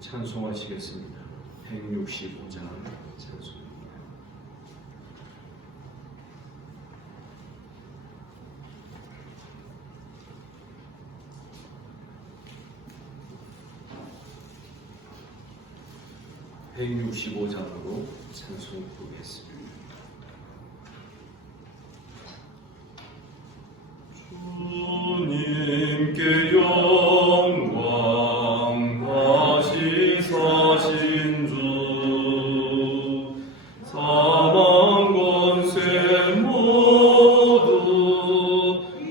찬송하시겠습니다. 165장 찬송입니다. (165장으로) 찬송 부르겠습니다. 주님께 영광 다시 사신 주 사망 권세 모두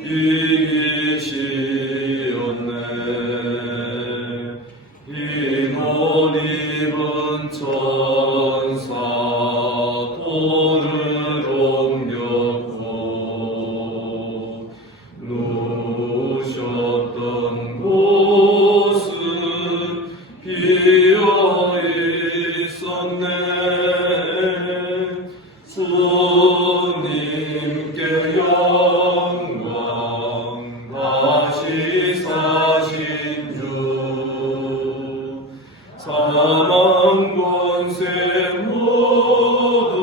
이기시었네. 흰 옷 입은 천사 돌을 옮겼고 누우셨던 곳은 비어 있었네. 주님께 영광 다시 사신 주 사망 권세 모두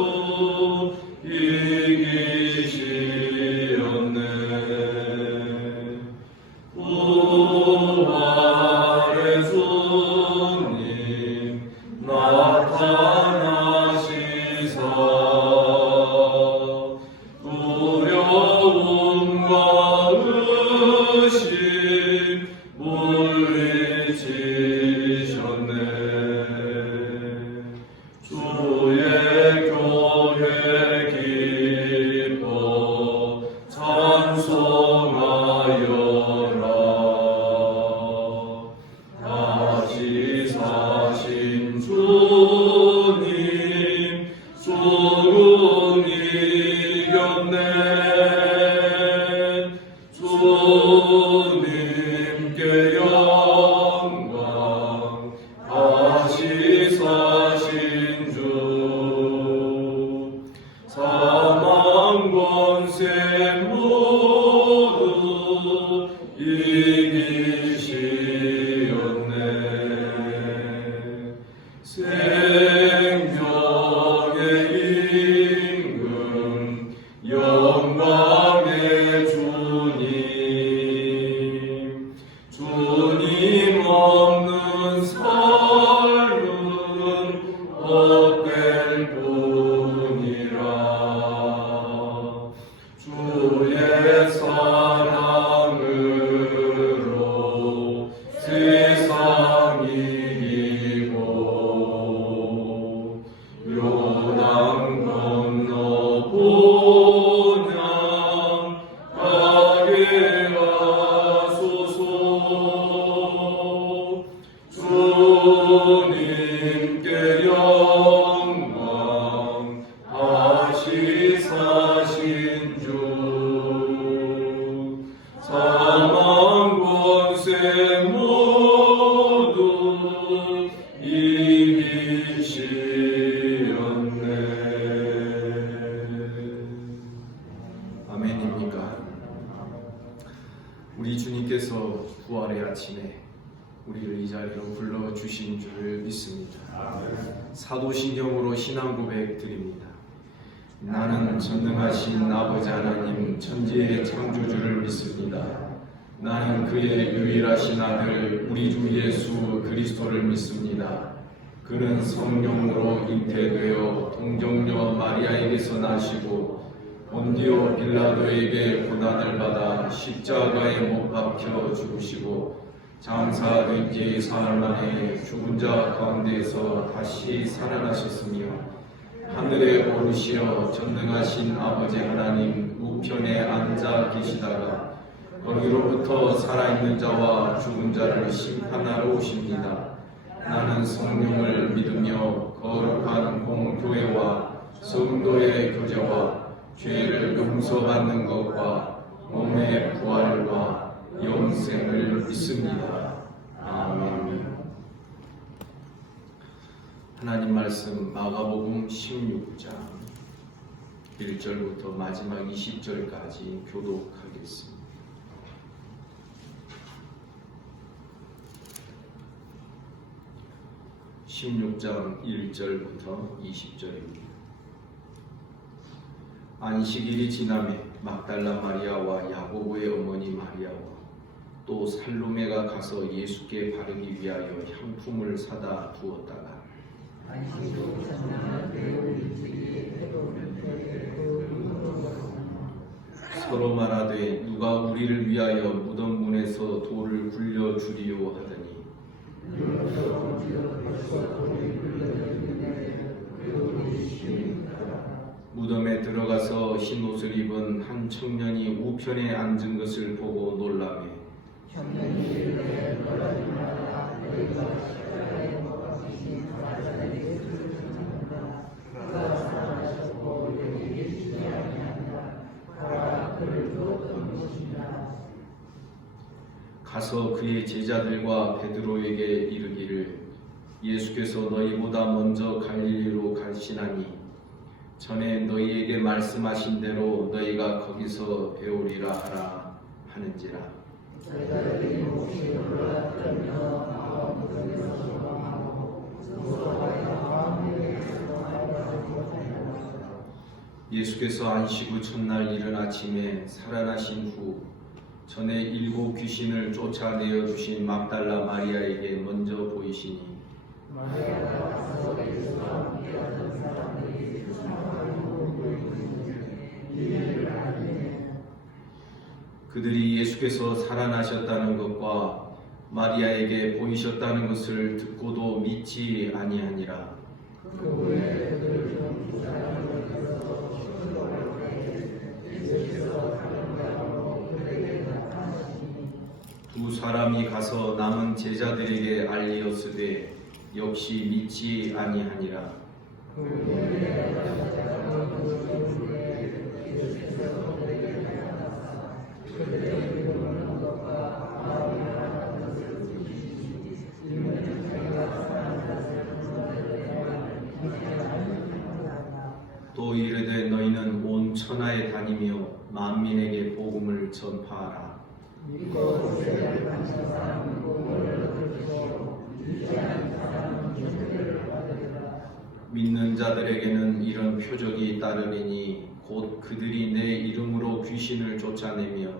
이기시었네. 부활의 주님 나타나시사 두려움과 의심 물리치셨네. 주의 교회 기뻐 찬송하여라. 다시 사신 주님 죽음 이겼네. 주님께 영광 다시 사신 주 사망 권세 모두 이기시었네. 생명의 임금 영광의 주님 주님 없는 삶은 헛될 뿐이라. 주의 사랑으로 세상 이기고 요단 건너 본향 가게 하소서. 주님께 영광 다시 사신 주 사망 권세 모두 이기시었네. 아멘입니까? 우리 주님께서 부활의 아침에 우리를 이 자리로 불러주신 줄을 믿습니다. 사도신경으로 신앙 고백 드립니다. 나는 전능하신 아버지 하나님 천지의 창조주를 믿습니다. 나는 그의 유일하신 아들 우리 주 예수 그리스도를 믿습니다. 그는 성령으로 잉태되어 동정녀 마리아에게서 나시고 본디오 빌라도에게 고난을 받아 십자가에 못 박혀 죽으시고 장사된 지 사흘 만에 죽은 자 가운데에서 다시 살아나셨으며 하늘에 오르시어 전능하신 아버지 하나님 우편에 앉아 계시다가 거기로부터 살아있는 자와 죽은 자를 심판하러 오십니다. 나는 성령을 믿으며 거룩한 공교회와 성도의 교제와 죄를 용서받는 것과 몸의 부활과 영생을 믿습니다. 아멘. 하나님 말씀 마가복음 16장 1절부터 마지막 20절까지 교독하겠습니다. 16장 1절부터 20절입니다. 안식일이 지나매 막달라 마리아와 야고보의 어머니 마리아와 또 살로메가 가서 예수께 바르기 위하여 향품을 사다 두었다가 서로 말하되 누가 우리를 위하여 무덤 문에서 돌을 굴려 주리요 하더니 무덤에 들어가서 흰 옷을 입은 한 청년이 우편에 앉은 것을 보고 놀라매 가서 그의 제자들과 베드로에게 이르기를 예수께서 너희보다 먼저 갈릴리로 가시나니 전에 너희에게 말씀하신 대로 너희가 거기서 배우리라 하라 하는지라. 예수께서 안식 후 첫날 이른 아침에 살아나신 후 전에 7 귀신을 쫓아내어 주신 막달라 마리아에게 먼저 보이시니 그들이 예수께서 살아나셨다는 것과 마리아에게 보이셨다는 것을 듣고도 믿지 아니하니라. 두 사람이 가서 남은 제자들에게 알리었으되 역시 믿지 아니하니라. 또 이르되 너희는 온 천하에 다니며 만민에게 복음을 전파하라. 믿는 자들에게는 이런 표적이 따르리니 곧 그들이 내 이름으로 귀신을 쫓아내며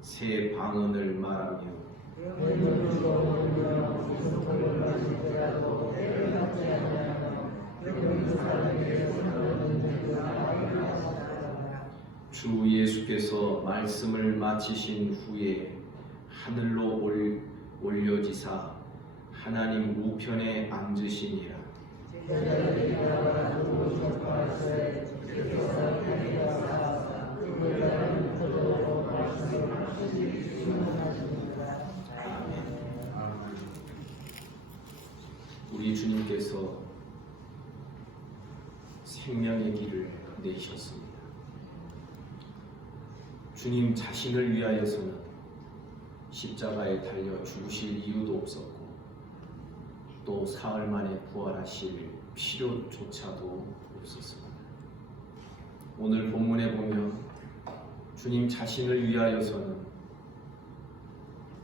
새 방언을 말하며 주 예수께서 말씀을 마치신 후에 하늘로 올려지사 하나님 우편에 앉으시니라. 우리 주님께서 생명의 길을 내셨습니다. 주님 자신을 위하여서는 십자가에 달려 죽으실 이유도 없었고 또 사흘 만에 부활하실 필요조차도 없었습니다. 오늘 본문에 보면 주님 자신을 위하여서는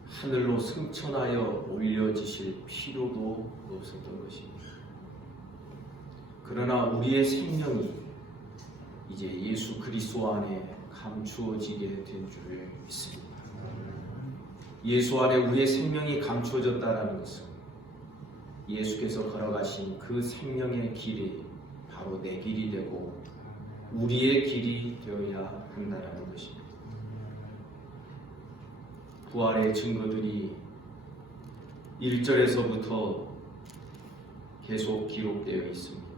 하늘로 승천하여 올려지실 필요도 없었던 것입니다. 그러나 우리의 생명이 이제 예수 그리스도 안에 감추어지게 된 줄을 믿습니다. 예수 안에 우리의 생명이 감추어졌다는 것은 예수께서 걸어가신 그 생명의 길이 바로 내 길이 되고 우리의 길이 되어야 한다는 것입니다. 부활의 증거들이 1절에서부터 계속 기록되어 있습니다.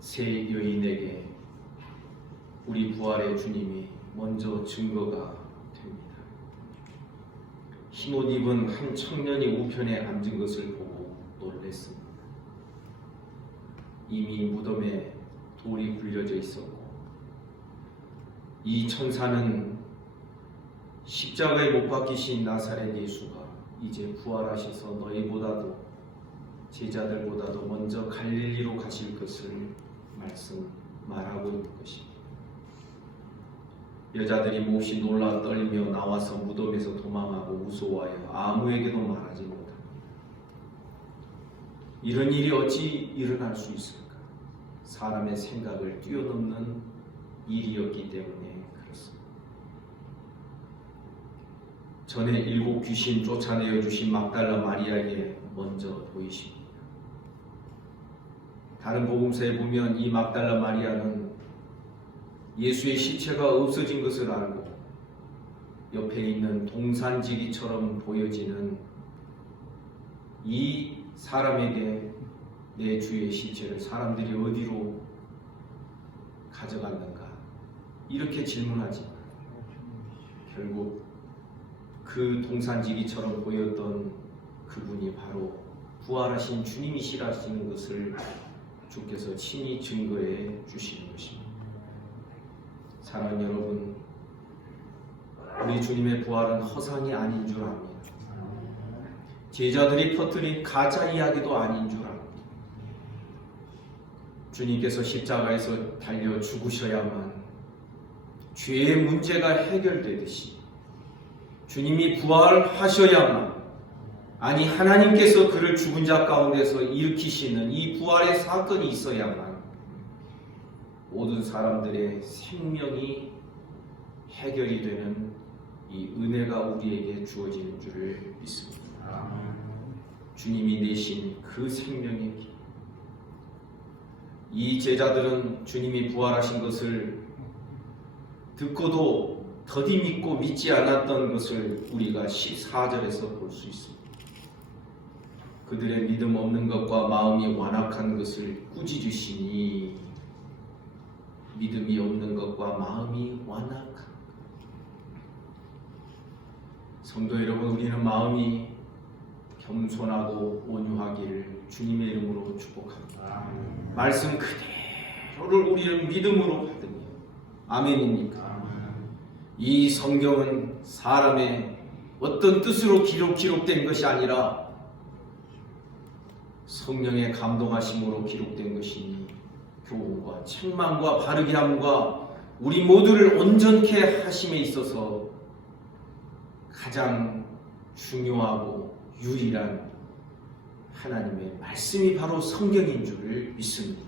세 여인에게 우리 부활의 주님이 먼저 증거가 됩니다. 흰옷 입은 한 청년이 우편에 앉은 것을 보고 놀랐습니다. 이미 무덤에 돌이 굴려져 있었고 이 천사는 십자가에 못 박히신 나사렛 예수가 이제 부활하셔서 너희보다도 제자들보다도 먼저 갈릴리로 가실 것을 말하고 있는 것입니다. 여자들이 몹시 놀라 떨며 나와서 무덤에서 도망하고 무서워하여 아무에게도 말하지 못합니다. 이런 일이 어찌 일어날 수 있을까? 사람의 생각을 뛰어넘는 일이었기 때문에 그렇습니다. 전에 7 귀신 쫓아내어 주신 막달라 마리아에게 먼저 보이십니다. 다른 복음서에 보면 이 막달라 마리아는 예수의 시체가 없어진 것을 알고 옆에 있는 동산지기처럼 보여지는 이 사람에게 내 주의 시체를 사람들이 어디로 가져갔는가 이렇게 질문하지만 결국 그 동산지기처럼 보였던 그분이 바로 부활하신 주님이시라는 것을 주께서 친히 증거해 주시는 것입니다. 사랑하는 여러분, 우리 주님의 부활은 허상이 아닌 줄 압니다. 제자들이 퍼뜨린 가짜 이야기도 아닌 줄 압니다. 주님께서 십자가에서 달려 죽으셔야만 죄의 문제가 해결되듯이 주님이 부활하셔야만, 아니 하나님께서 그를 죽은 자 가운데서 일으키시는 이 부활의 사건이 있어야만 모든 사람들의 생명이 해결이 되는 이 은혜가 우리에게 주어지는 줄을 믿습니다. 주님이 내신 그 생명의 길. 이 제자들은 주님이 부활하신 것을 듣고도 더디 믿고 믿지 않았던 것을 우리가 14절에서 볼 수 있습니다. 그들의 믿음 없는 것과 마음이 완악한 것을 꾸짖으시니, 믿음이 없는 것과 마음이 완악한 것. 성도 여러분, 우리는 마음이 겸손하고 온유하기를 주님의 이름으로 축복합니다. 말씀 그대로를 우리는 믿음으로 받으며, 아멘입니까? 이 성경은 사람의 어떤 뜻으로 기록된 것이 아니라 성령의 감동하심으로 기록된 것이니 교훈과 책망과 바르게 함과 우리 모두를 온전케 하심에 있어서 가장 중요하고 유일한 하나님의 말씀이 바로 성경인 줄을 믿습니다.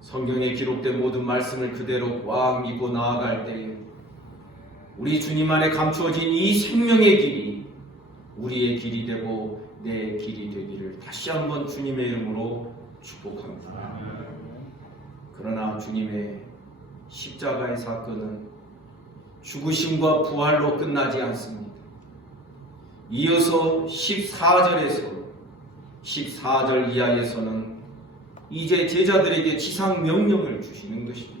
성경에 기록된 모든 말씀을 그대로 꽉 믿고 나아갈 때에 우리 주님 안에 감추어진 이 생명의 길이 우리의 길이 되고 내 길이 되기를 다시 한번 주님의 이름으로 축복합니다. 그러나 주님의 십자가의 사건은 죽으심과 부활로 끝나지 않습니다. 이어서 14절 이하에서는 이제 제자들에게 지상 명령을 주시는 것입니다.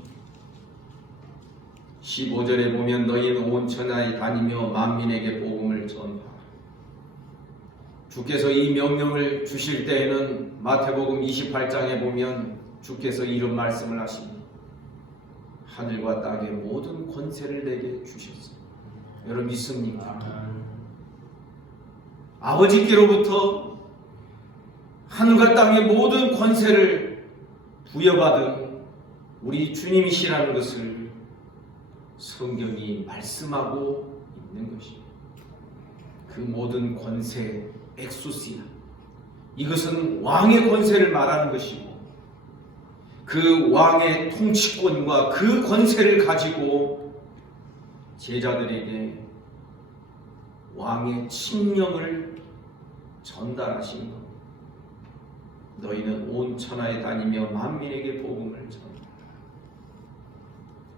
15절에 보면 너희는 온 천하에 다니며 만민에게 복음을 전하라. 주께서 이 명령을 주실 때에는 마태복음 28장에 보면 주께서 이런 말씀을 하십니다. 하늘과 땅의 모든 권세를 내게 주셨습니다. 여러분 믿습니까? 아버지께로부터 하늘과 땅의 모든 권세를 부여받은 우리 주님이시라는 것을 성경이 말씀하고 있는 것입니다. 그 모든 권세, 엑소시아, 이것은 왕의 권세를 말하는 것이고 그 왕의 통치권과 그 권세를 가지고 제자들에게 왕의 칙령을 전달하신 것. 너희는 온 천하에 다니며 만민에게 복음을 전하라.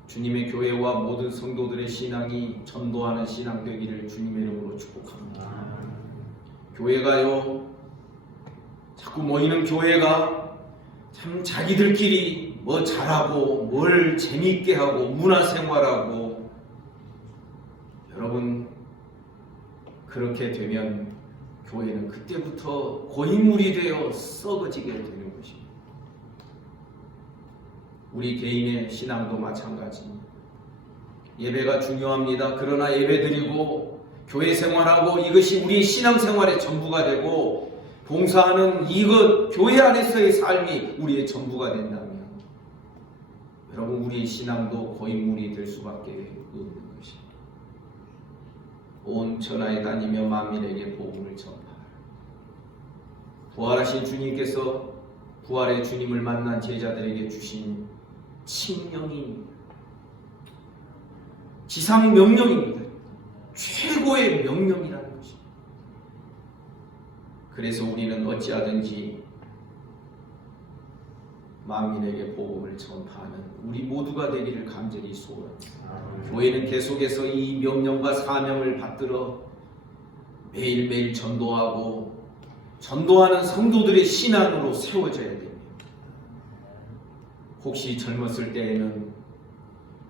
주님의 교회와 모든 성도들의 신앙이 전도하는 신앙 되기를 주님의 이름으로 축복합니다. 교회가요, 자꾸 모이는 교회가 참 자기들끼리 뭐 잘하고 뭘 재미있게 하고 문화생활하고, 여러분 그렇게 되면 교회는 그때부터 고인물이 되어 썩어지게 되는 것입니다. 우리 개인의 신앙도 마찬가지입니다. 예배가 중요합니다. 그러나 예배드리고 교회 생활하고 이것이 우리 신앙생활의 전부가 되고 봉사하는 이것, 교회 안에서의 삶이 우리의 전부가 된다면 여러분, 우리의 신앙도 고인물이 될 수밖에 없는 것입니다. 온 천하에 다니며 만민에게 복음을 전파하라. 부활하신 주님께서 부활의 주님을 만난 제자들에게 주신 칙령입니다. 지상 명령입니다. 최고의 명령이라는 것입니다. 그래서 우리는 어찌하든지 만민에게 복음을 전파하는 우리 모두가 되기를 간절히 소원합니다. 교회는 계속해서 이 명령과 사명을 받들어 매일매일 전도하고 전도하는 성도들의 신앙으로 세워져야 됩니다. 혹시 젊었을 때에는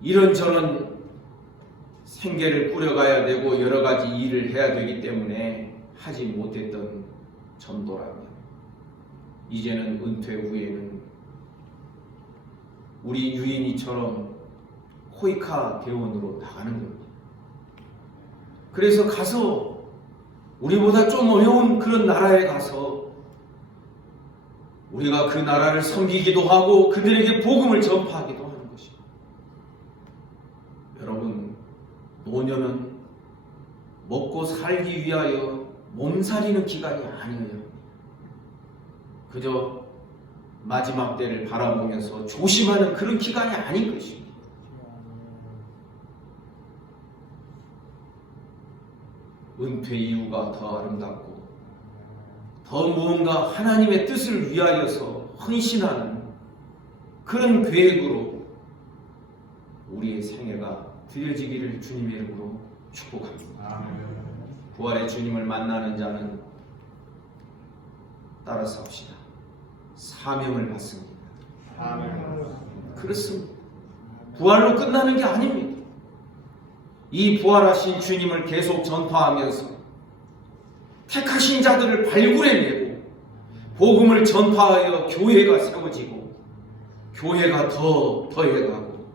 이런저런 생계를 꾸려가야 되고 여러 가지 일을 해야 되기 때문에 하지 못했던 전도라면 이제는 은퇴 후에는 우리 유인이처럼 호이카 대원으로 나가는 겁니다. 그래서 가서 우리보다 좀 어려운 그런 나라에 가서 우리가 그 나라를 섬기기도 하고 그들에게 복음을 전파하기도 하는 것입니다. 여러분, 노년은 먹고 살기 위하여 몸살이는 기간이 아니에요. 그저 마지막 때를 바라보면서 조심하는 그런 기간이 아닌 것입니다. 은퇴 이후가 더 아름답고 더 무언가 하나님의 뜻을 위하여서 헌신하는 그런 계획으로 우리의 생애가 드려지기를 주님의 이름으로 축복합니다. 부활의 주님을 만나는 자는 따라서 합시다. 사명을 받습니다. 그렇습니다. 부활로 끝나는 게 아닙니다. 이 부활하신 주님을 계속 전파하면서 택하신 자들을 발굴해내고 복음을 전파하여 교회가 세워지고 교회가 더해가고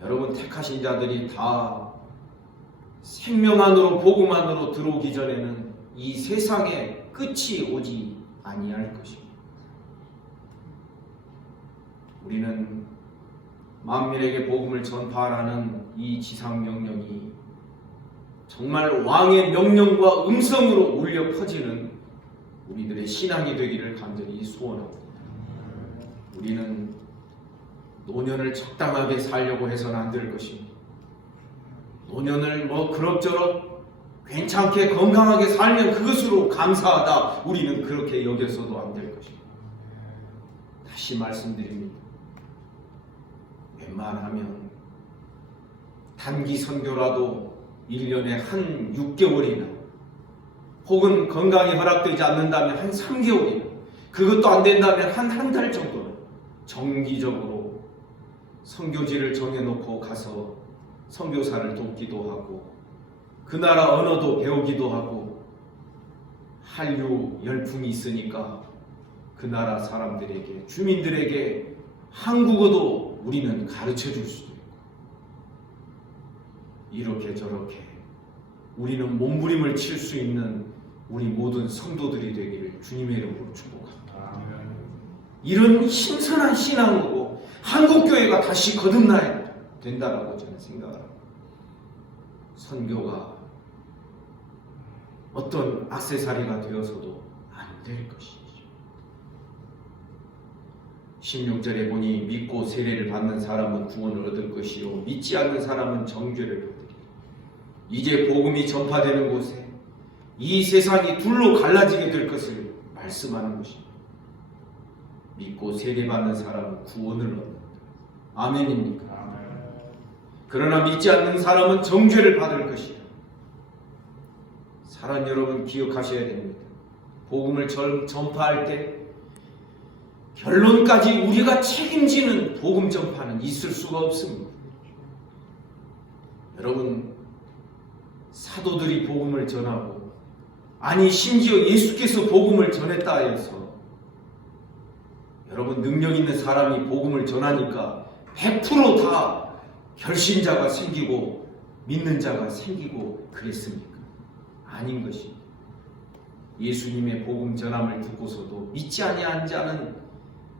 여러분, 택하신 자들이 다 생명 안으로 복음 안으로 들어오기 전에는 이 세상에 끝이 오지 아니할 것입니다. 우리는 만민에게 복음을 전파하라는 이 지상 명령이 정말 왕의 명령과 음성으로 울려 퍼지는 우리들의 신앙이 되기를 간절히 소원합니다. 우리는 노년을 적당하게 살려고 해서는 안 될 것입니다. 노년을 그럭저럭 괜찮게 건강하게 살면 그것으로 감사하다, 우리는 그렇게 여겨서도 안 될 것입니다. 다시 말씀드립니다. 웬만하면 단기 선교라도 1년에 한 6개월이나 혹은 건강이 허락되지 않는다면 한 3개월이나 그것도 안 된다면 한 달 정도는 정기적으로 선교지를 정해놓고 가서 선교사를 돕기도 하고 그 나라 언어도 배우기도 하고 한류 열풍이 있으니까 그 나라 사람들에게, 주민들에게 한국어도 우리는 가르쳐 줄 수도 있고 이렇게 저렇게 우리는 몸부림을 칠 수 있는 우리 모든 성도들이 되기를 주님의 이름으로 축복합니다. 이런 신선한 신앙으로 한국교회가 다시 거듭나야 된다라고 저는 생각합니다. 선교가 어떤 액세서리가 되어서도 안 될 것이죠. 16절에 보니 믿고 세례를 받는 사람은 구원을 얻을 것이요 믿지 않는 사람은 정죄를 받으리라. 이제 복음이 전파되는 곳에 이 세상이 둘로 갈라지게 될 것을 말씀하는 것입니다. 믿고 세례받는 사람은 구원을 얻는다. 아멘입니까? 그러나 믿지 않는 사람은 정죄를 받을 것이다. 사랑 여러분, 기억하셔야 됩니다. 복음을 전파할 때 결론까지 우리가 책임지는 복음 전파는 있을 수가 없습니다. 여러분, 사도들이 복음을 전하고, 아니 심지어 예수께서 복음을 전했다 해서 여러분, 능력 있는 사람이 복음을 전하니까 100% 다 결신자가 생기고 믿는 자가 생기고 그랬습니까? 아닌 것입니다. 예수님의 복음 전함을 듣고서도 믿지 아니한 자는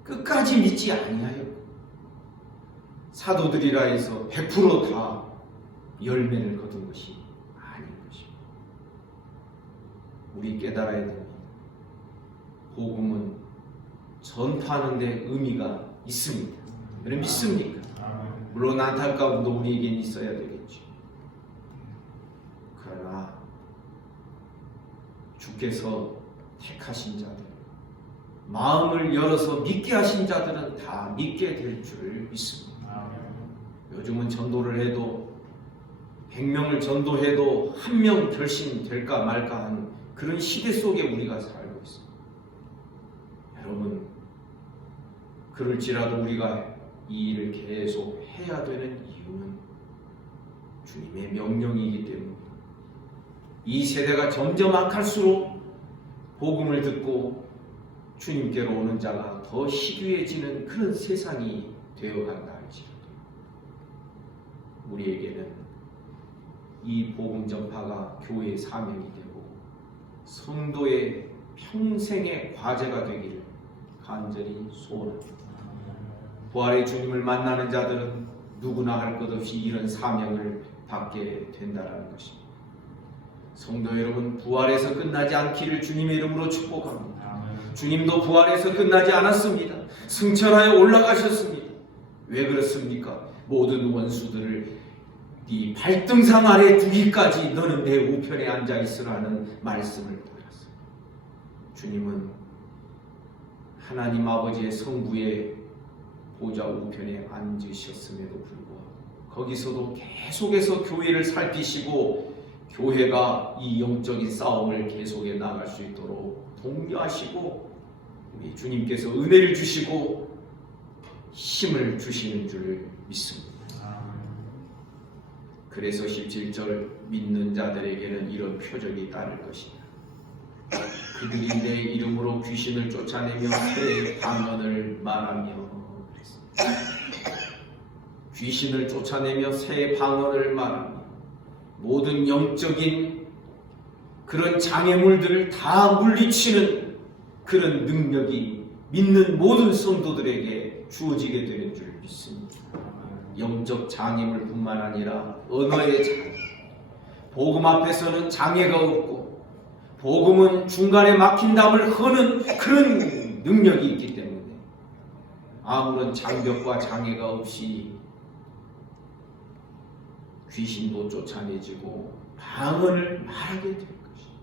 끝까지 믿지 아니하였고 사도들이라 해서 100% 다 열매를 거둔 것이 아닌 것입니다. 우리 깨달아야 됩니다. 복음은 전파하는 데 의미가 있습니다. 여러분 믿습니까? 물론 안타까움도 우리에겐 있어야 되겠죠. 그러나 주께서 택하신 자들, 마음을 열어서 믿게 하신 자들은 다 믿게 될 줄을 믿습니다. 요즘은 전도를 해도 100명을 전도해도 한 명 결심될까 말까 하는 그런 시대 속에 우리가 살고 있습니다. 여러분, 그럴지라도 우리가 이 일을 계속 해야 되는 이유는 주님의 명령이기 때문입니다. 이 세대가 점점 악할수록 복음을 듣고 주님께로 오는 자가 더 희귀해지는 그런 세상이 되어간다 할지라도 우리에게는 이 복음 전파가 교회의 사명이 되고 성도의 평생의 과제가 되기를 간절히 소원합니다. 부활의 주님을 만나는 자들은 누구나 할 것 없이 이런 사명을 받게 된다는 것입니다. 성도 여러분, 부활에서 끝나지 않기를 주님의 이름으로 축복합니다. 주님도 부활에서 끝나지 않았습니다. 승천하여 올라가셨습니다. 왜 그렇습니까? 모든 원수들을 네 발등상 아래 두기까지 너는 내 우편에 앉아 있으라는 말씀을 보였어요. 주님은 하나님 아버지의 성부의 보좌 우편에 앉으셨음에도 불구하고 거기서도 계속해서 교회를 살피시고 교회가 이 영적인 싸움을 계속해 나갈 수 있도록 독려하시고 우리 주님께서 은혜를 주시고 힘을 주시는 줄 믿습니다. 그래서 17절 믿는 자들에게는 이런 표적이 따를 것이다. 그들이 내 이름으로 귀신을 쫓아내며 새 방언을 말하며 귀신을 쫓아내며 새 방언을 말하며 모든 영적인 그런 장애물들을 다 물리치는 그런 능력이 믿는 모든 성도들에게 주어지게 되는 줄 믿습니다. 영적 장애물 뿐만 아니라 언어의 장애, 복음 앞에서는 장애가 없고 복음은 중간에 막힌 담을 허는 그런 능력이 있기 때문에 아무런 장벽과 장애가 없이 귀신도 쫓아내지고 방언을 말하게 될 것입니다.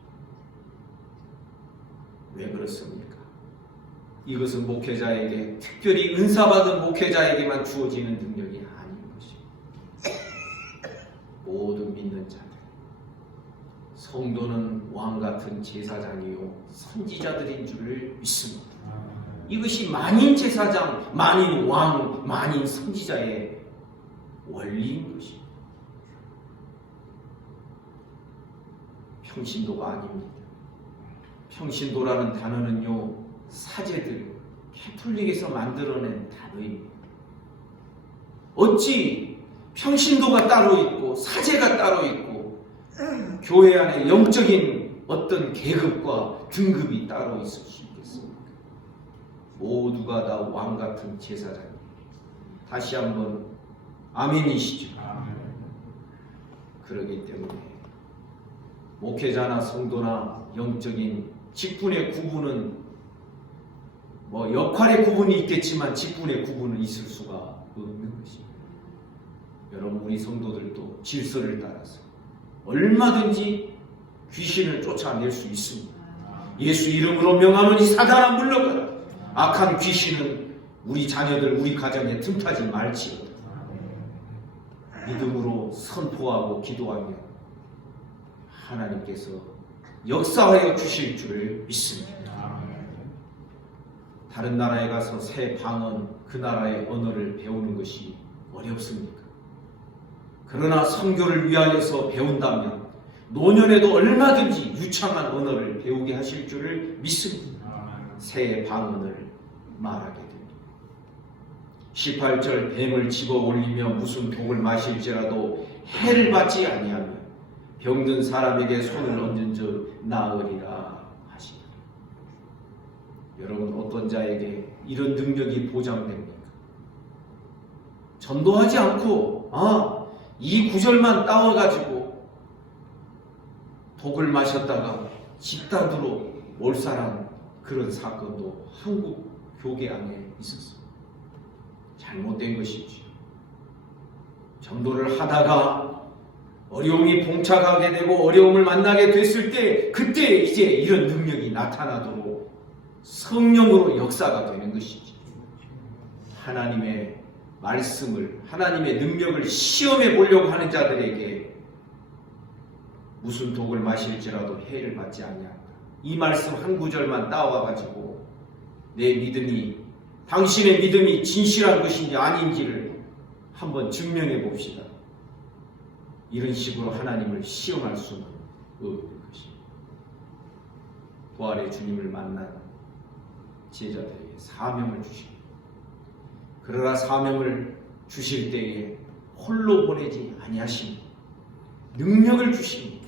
왜 그렇습니까? 이것은 목회자에게, 특별히 은사받은 목회자에게만 주어지는 능력이 아닌 것입니다. 모든 믿는 자들, 성도는 왕같은 제사장이요 선지자들인 줄을 믿습니다. 이것이 만인 제사장, 만인 왕, 만인 선지자의 원리인 것입니다. 평신도가 아닙니다. 평신도라는 단어는요, 사제들, 캐톨릭에서 만들어낸 단어입니다. 어찌 평신도가 따로 있고 사제가 따로 있고 교회 안에 영적인 어떤 계급과 등급이 따로 있을 수 있겠습니까? 모두가 다 왕같은 제사장입니다. 다시 한번 아멘이시죠? 그러기 때문에 목회자나 성도나 영적인 직분의 구분은 역할의 구분이 있겠지만 직분의 구분은 있을 수가 없는 것입니다. 여러분, 우리 성도들도 질서를 따라서 얼마든지 귀신을 쫓아낼 수 있습니다. 예수 이름으로 명하노니 사단아 물러가라. 악한 귀신은 우리 자녀들, 우리 가정에 틈타지 말지어다. 믿음으로 선포하고 기도하며 하나님께서 역사하여 주실 줄을 믿습니다. 다른 나라에 가서 새 방언, 그 나라의 언어를 배우는 것이 어렵습니까? 그러나 선교를 위하여서 배운다면 노년에도 얼마든지 유창한 언어를 배우게 하실 줄을 믿습니다. 새 방언을 말하게 됩니다. 18절 뱀을 집어 올리며 무슨 독을 마실지라도 해를 받지 아니하며 병든 사람에게 손을 얹은 즉 나으리라 하시니. 여러분, 어떤 자에게 이런 능력이 보장됩니까? 전도하지 않고 이 구절만 따와가지고 독을 마셨다가 집단으로 몰살한 그런 사건도 한국 교계 안에 있었어요. 잘못된 것이지. 전도를 하다가 어려움이 봉착하게 되고 어려움을 만나게 됐을 때 그때 이제 이런 능력이 나타나도록 성령으로 역사가 되는 것이지. 하나님의 말씀을, 하나님의 능력을 시험해 보려고 하는 자들에게 무슨 독을 마실지라도 해를 받지 아니한다. 이 말씀 한 구절만 따와가지고 내 믿음이, 당신의 믿음이 진실한 것인지 아닌지를 한번 증명해 봅시다. 이런 식으로 하나님을 시험할 수는 없는 것입니다. 부활의 주님을 만난 제자들에게 사명을 주십니다. 그러나 사명을 주실 때에 홀로 보내지 아니하십니다. 능력을 주십니다.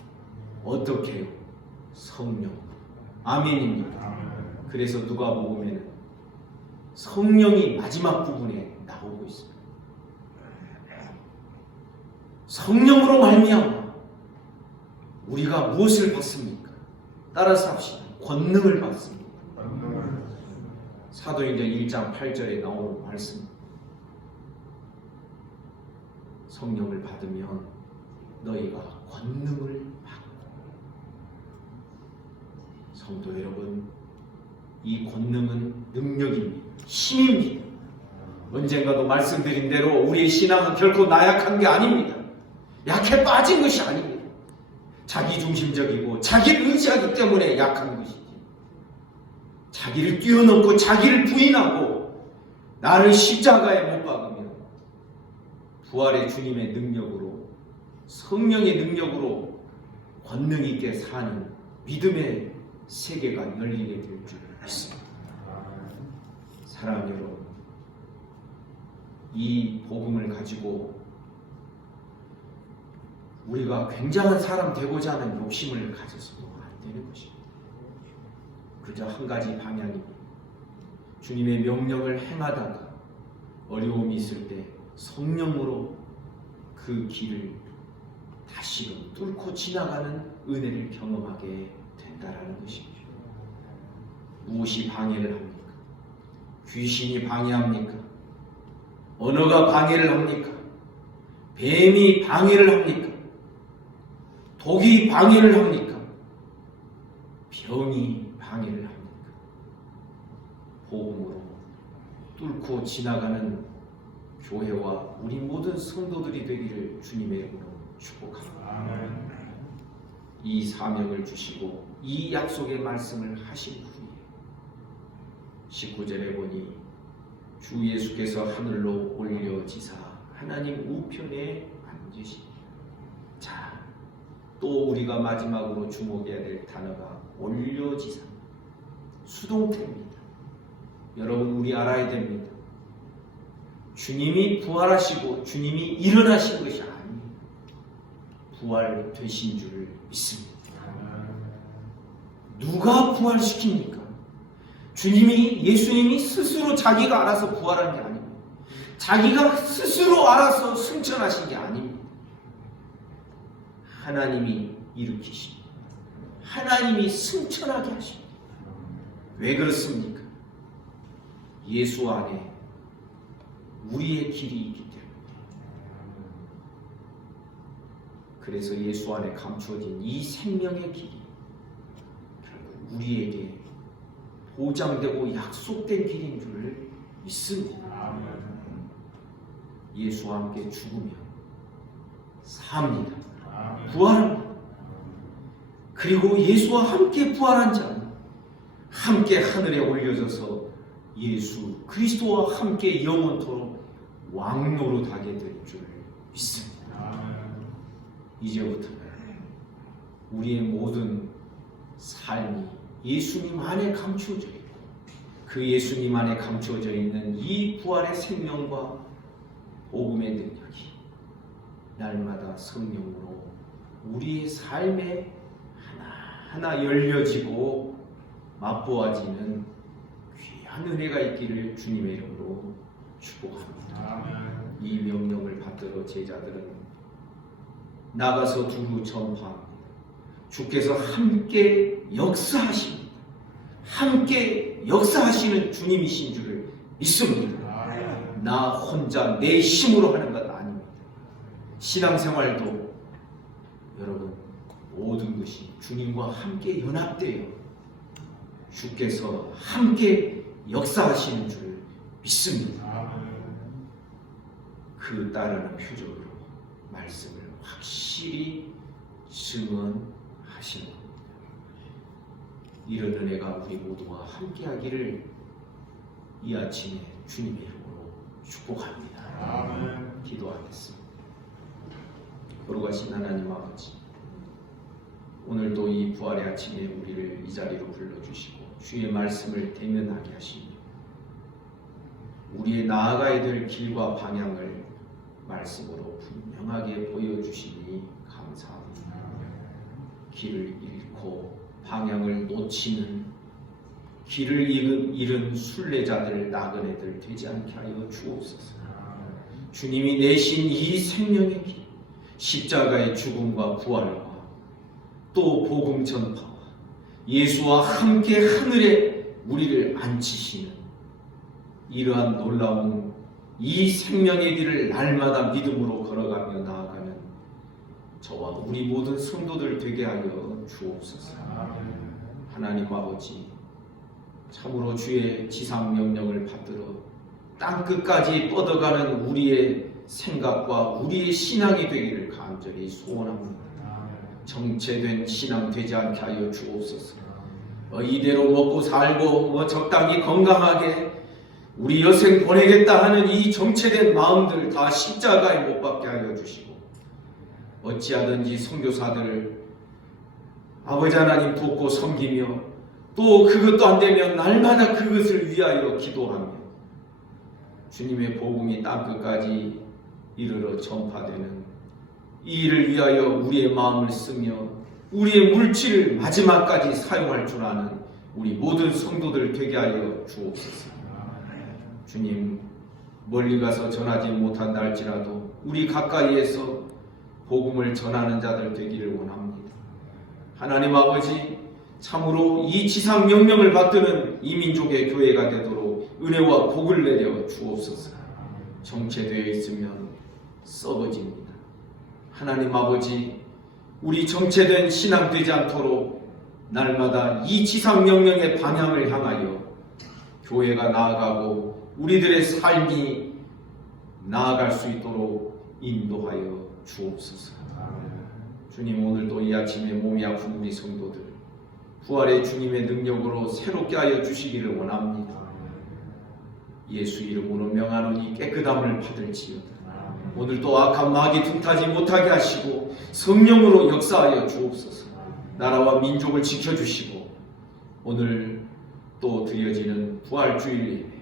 어떻게 해요? 성령. 아멘입니다. 그래서 누가복음에는 성령이 마지막 부분에 나오고 있습니다. 성령으로 말미암아 우리가 무엇을 받습니까? 따라서 합시다. 권능을 받습니다. 사도행전 1장 8절에 나오는 말씀. 성령을 받으면 너희가 권능을 받고. 성도 여러분, 이 권능은 능력입니다. 힘입니다. 언젠가도 말씀드린 대로 우리의 신앙은 결코 나약한 게 아닙니다. 약해 빠진 것이 아닙니다. 자기중심적이고 자기를 의지하기 때문에 약한 것이지. 자기를 뛰어넘고 자기를 부인하고 나를 십자가에 못 박으면 부활의 주님의 능력으로, 성령의 능력으로 권능 있게 사는 믿음의 세계가 열리게 될 줄 믿습니다. 사랑하는 여러분, 이 복음을 가지고 우리가 굉장한 사람 되고자 하는 욕심을 가져서도 안 되는 것입니다. 그저 한 가지 방향입니다. 주님의 명령을 행하다가 어려움이 있을 때 성령으로 그 길을 다시금 뚫고 지나가는 은혜를 경험하게 된다라는 것입니다. 무엇이 방해를 합니까? 귀신이 방해합니까? 언어가 방해를 합니까? 뱀이 방해를 합니까? 독이 방해를 합니까? 병이 방해를 합니까? 복음으로 뚫고 지나가는 교회와 우리 모든 성도들이 되기를 주님의 이름으로 축복합니다. 이 사명을 주시고 이 약속의 말씀을 하신 후에 19절에 보니 주 예수께서 하늘로 올려지사 하나님 우편에 앉으시니. 자, 또 우리가 마지막으로 주목해야 될 단어가 올려지사, 수동태입니다. 여러분, 우리 알아야 됩니다. 주님이 부활하시고 주님이 일어나신 것이 아닙니다. 부활되신 줄을 믿습니다. 누가 부활시킵니까? 예수님이 스스로 자기가 알아서 부활한 게 아닙니다. 자기가 스스로 알아서 승천하신 게 아닙니다. 하나님이 일으키십니다. 하나님이 승천하게 하십니다. 왜 그렇습니까? 예수 안에 우리의 길이 있기 때문에. 그래서 예수 안에 감추어진 이 생명의 길이 결국 우리에게 보장되고 약속된 길인 줄을 믿습니다. 예수와 함께 죽으면 삽니다. 부활합니다. 그리고 예수와 함께 부활한 자는 함께 하늘에 올려져서 예수 그리스도와 함께 영원토록 왕노릇하게 될 줄 믿습니다. 이제부터는 우리의 모든 삶이 예수님 안에 감추어져 있고 그 예수님 안에 감추어져 있는 이 부활의 생명과 복음의 능력이 날마다 성령으로 우리의 삶에 하나하나 열려지고 맛보아지는 귀한 은혜가 있기를 주님의 이름으로 축복합니다. 이 명령을 받들어 제자들은 나가서 두루 전파합니다. 주께서 함께 역사하십니다. 함께 역사하시는 주님이신 줄을 믿습니다. 나 혼자 내 힘으로 하는 것 아닙니다. 신앙생활도 여러분 모든 것이 주님과 함께 연합되어 주께서 함께 역사하시는 줄을 믿습니다. 그 따르는 표적으로 말씀을 확실히 증언하시는 겁니다. 이런 은혜가 우리 모두와 함께하기를 이 아침에 주님의 이름으로 축복합니다. 기도하겠습니다. 거룩하신 하나님 아버지, 오늘도 이 부활의 아침에 우리를 이 자리로 불러주시고 주의 말씀을 대면하게 하시며 우리의 나아가야 될 길과 방향을 말씀으로 분명하게 보여주시니 감사합니다. 길을 잃고 방향을 놓치는 길을 잃은 순례자들, 나그네들 되지 않게 하여 주옵소서. 주님이 내신 이 생명의 길, 십자가의 죽음과 부활과 또 복음 전파와 예수와 함께 하늘에 우리를 앉히시는 이러한 놀라운 이 생명의 길을 날마다 믿음으로 걸어가며 나아가는 저와 우리 모든 성도들 되게 하여 주옵소서. 하나님 아버지, 참으로 주의 지상 명령을 받들어 땅끝까지 뻗어가는 우리의 생각과 우리의 신앙이 되기를 간절히 소원합니다. 정체된 신앙 되지 않게 하여 주옵소서. 이대로 먹고 살고 적당히 건강하게 우리 여생 보내겠다 하는 이 정체된 마음들 다 십자가에 못 박게 하여 주시고 어찌하든지 선교사들 아버지 하나님 돕고 섬기며 또 그것도 안 되면 날마다 그것을 위하여 기도하며 주님의 복음이 땅끝까지 이르러 전파되는 이 일을 위하여 우리의 마음을 쓰며 우리의 물질을 마지막까지 사용할 줄 아는 우리 모든 성도들 되게 하여 주옵소서. 주님, 멀리 가서 전하지 못한다 할지라도 우리 가까이에서 복음을 전하는 자들 되기를 원합니다. 하나님 아버지, 참으로 이 지상 명령을 받드는 이 민족의 교회가 되도록 은혜와 복을 내려 주옵소서. 정체되어 있으면 썩어집니다. 하나님 아버지, 우리 정체된 신앙 되지 않도록 날마다 이 지상 명령의 방향을 향하여 교회가 나아가고 우리들의 삶이 나아갈 수 있도록 인도하여 주옵소서. 주님, 오늘도 이 아침에 몸이 아픈 우리 성도들 부활의 주님의 능력으로 새롭게 하여 주시기를 원합니다. 예수 이름으로 명하노니 깨끗함을 받을지어다. 오늘도 악한 마귀 틈타지 못하게 하시고 성령으로 역사하여 주옵소서. 나라와 민족을 지켜주시고 오늘 또 드려지는 부활주일 예배,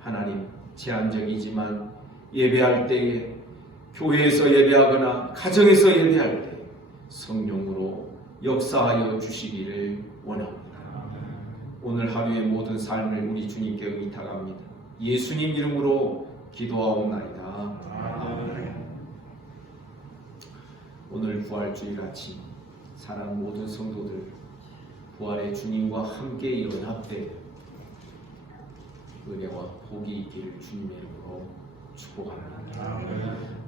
하나님 제한적이지만 예배할 때에 교회에서 예배하거나 가정에서 예배할 때 성령으로 역사하여 주시기를 원합니다. 오늘 하루의 모든 삶을 우리 주님께 의탁합니다. 예수님 이름으로 기도하옵나이다. 아멘. 오늘 부활주일 아침 사랑하는 모든 성도들 부활의 주님과 함께 연합되어 은혜와 복이 있기를 주님의 이름으로 축복합니다.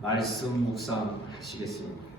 말씀 묵상하시겠습니다.